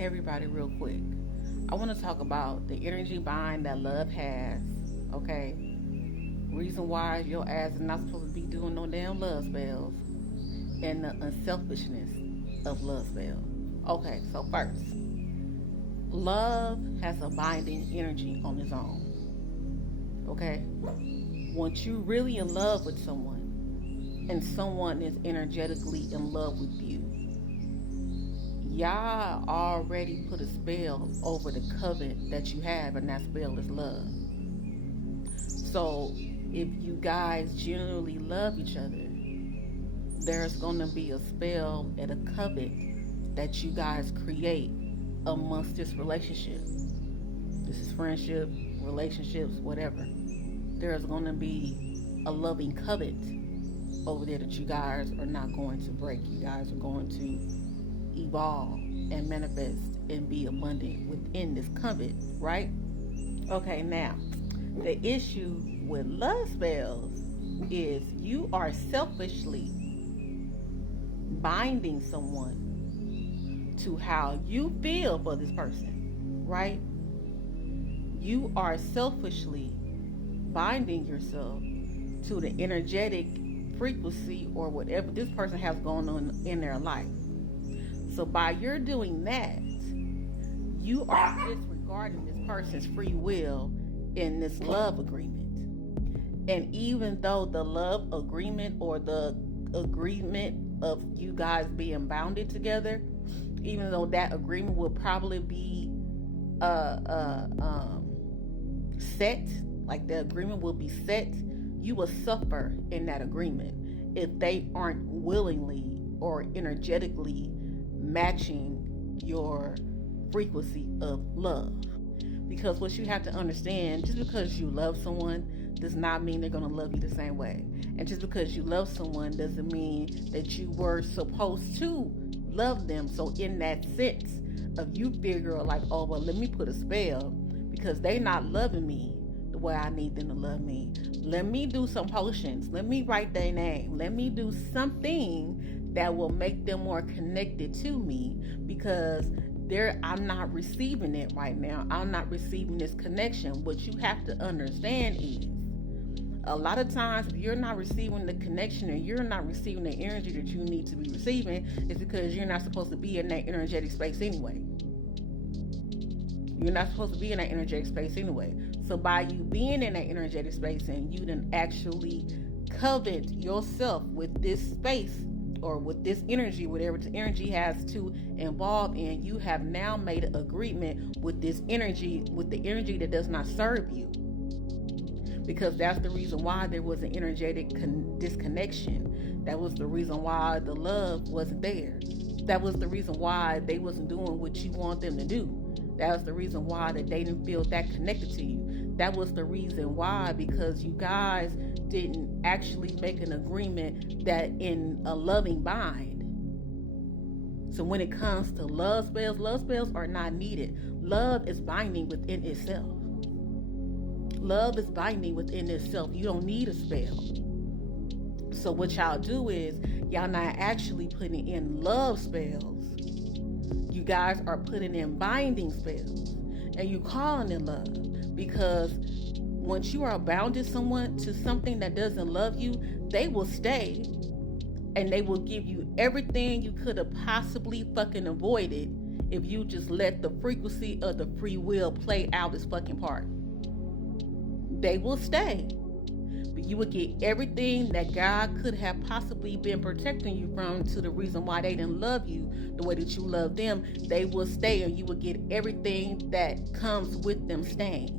everybody real quick. I want to talk about the energy bind that love has. Okay, reason why your ass is not supposed to be doing no damn love spells, and the unselfishness of love spells. Okay, so first, love has a binding energy on its own. Okay, once you really in love with someone, and someone is energetically in love with you, y'all already put a spell over the covenant that you have, and that spell is love. So if you guys genuinely love each other, there's gonna be a spell and a covenant that you guys create amongst this relationship. This is friendship, relationships, whatever. There's gonna be a loving covenant over there that you guys are not going to break. You guys are going to evolve and manifest and be abundant within this covenant, right? Okay, now the issue with love spells is you are selfishly binding someone to how you feel for this person, right? You are selfishly binding yourself to the energetic frequency or whatever this person has going on in their life. So by your doing that, you are disregarding this person's free will in this love agreement. And even though the love agreement or the agreement of you guys being bounded together, even though that agreement will probably be set, like the agreement will be set, you will suffer in that agreement if they aren't willingly or energetically matching your frequency of love. Because what you have to understand, just because you love someone does not mean they're going to love you the same way. And just because you love someone doesn't mean that you were supposed to love them. So in that sense of you figure like, oh, well, let me put a spell because they not loving me the way I need them to love me. Let me do some potions. Let me write their name. Let me do something that will make them more connected to me because I'm not receiving it right now. I'm not receiving this connection. What you have to understand is a lot of times if you're not receiving the connection or you're not receiving the energy that you need to be receiving, it's because you're not supposed to be in that energetic space anyway. You're not supposed to be in that energetic space anyway. So by you being in that energetic space and you then actually covet yourself with this space or with this energy, whatever the energy has to involve in, you have now made an agreement with this energy, with the energy that does not serve you. Because that's the reason why there was an energetic disconnection. That was the reason why the love wasn't there. That was the reason why they wasn't doing what you want them to do. That was the reason why that they didn't feel that connected to you. That was the reason why, because you guys didn't actually make an agreement that in a loving bind. So when it comes to love spells are not needed. Love is binding within itself. Love is binding within itself. You don't need a spell. So what y'all do is y'all not actually putting in love spells. You guys are putting in binding spells, and you calling it love because once you are bound to someone, to something that doesn't love you, they will stay and they will give you everything you could have possibly fucking avoided if you just let the frequency of the free will play out its fucking part. They will stay, but you would get everything that God could have possibly been protecting you from. To the reason why they didn't love you the way that you love them, they will stay, and you would get everything that comes with them staying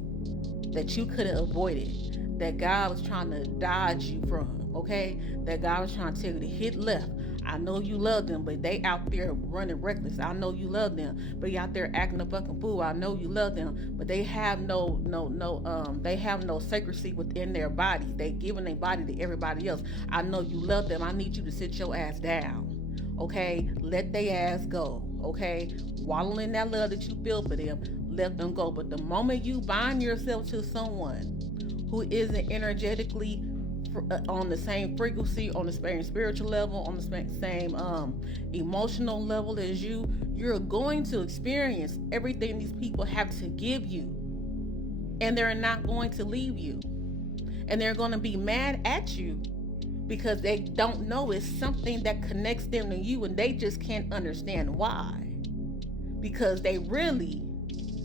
that you could have avoided, that God was trying to dodge you from. Okay, that God was trying to tell you to hit left. I know you love them, but they out there running reckless. I know you love them, but you out there acting a fucking fool. I know you love them, but they have they have no sacredcy within their body. They giving their body to everybody else. I know you love them. I need you to sit your ass down. Okay, let their ass go. Okay, wallow in that love that you feel for them. Let them go. But the moment you bind yourself to someone who isn't energetically on the same frequency, on the same spiritual level, on the same emotional level as you, you're going to experience everything these people have to give you, and they're not going to leave you, and they're going to be mad at you because they don't know it's something that connects them to you, and they just can't understand why, because they really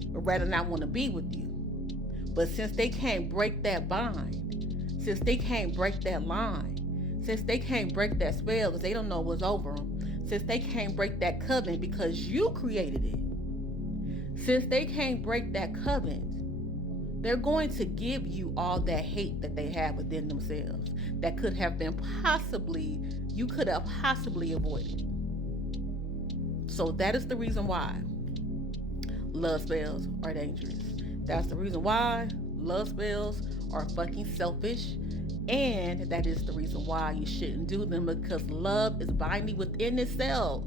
would rather not want to be with you. But since they can't break that bond, since they can't break that line, since they can't break that spell because they don't know what's over them, since they can't break that covenant because you created it, since they can't break that covenant, they're going to give you all that hate that they have within themselves that could have been you could have possibly avoided. So that is the reason why love spells are dangerous. That's the reason why love spells are fucking selfish. And that is the reason why you shouldn't do them, because love is binding within itself.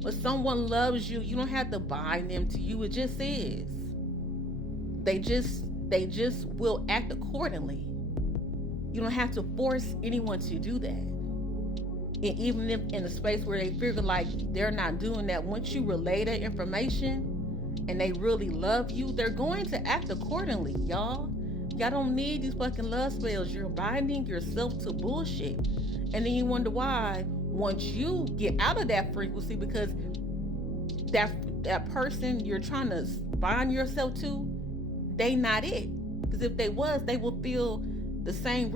When someone loves you, you don't have to bind them to you. It just is. They just will act accordingly. You don't have to force anyone to do that. And even if in a space where they figure like they're not doing that, once you relay that information and they really love you, they're going to act accordingly, y'all. Y'all don't need these fucking love spells. You're binding yourself to bullshit. And then you wonder why, once you get out of that frequency, because that person you're trying to bind yourself to, they not it. Because if they was, they would feel the same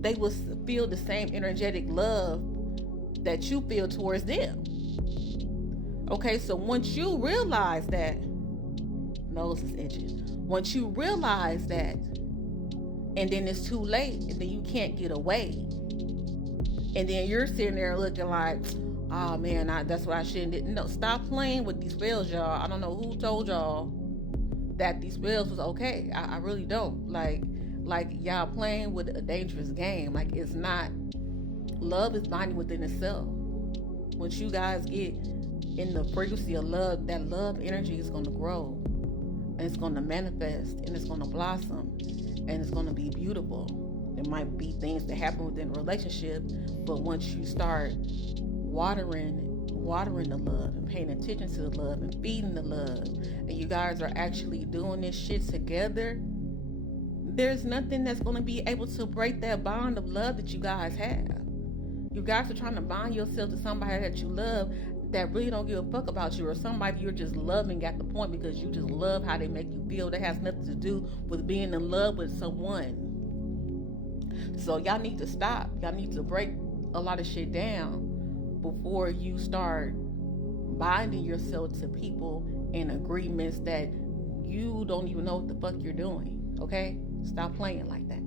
they would feel the same energetic love that you feel towards them. Okay, so once you realize that, nose is itching. Once you realize that, and then it's too late, and then you can't get away, and then you're sitting there looking like, oh man, that's what I shouldn't do. No, stop playing with these spells, y'all. I don't know who told y'all that these spells was okay. I really don't. Like y'all playing with a dangerous game. Like, it's not. Love is binding within itself. Once you guys get in the frequency of love, that love energy is going to grow, and it's going to manifest, and it's going to blossom, and it's going to be beautiful. There might be things that happen within a relationship, but once you start watering the love and paying attention to the love and feeding the love, and you guys are actually doing this shit together, there's nothing that's going to be able to break that bond of love that you guys have. You guys are trying to bind yourself to somebody that you love that really don't give a fuck about you, or somebody you're just loving at the point because you just love how they make you feel. That has nothing to do with being in love with someone. So y'all need to stop. Y'all need to break a lot of shit down before you start binding yourself to people in agreements that you don't even know what the fuck you're doing. Okay? Stop playing like that.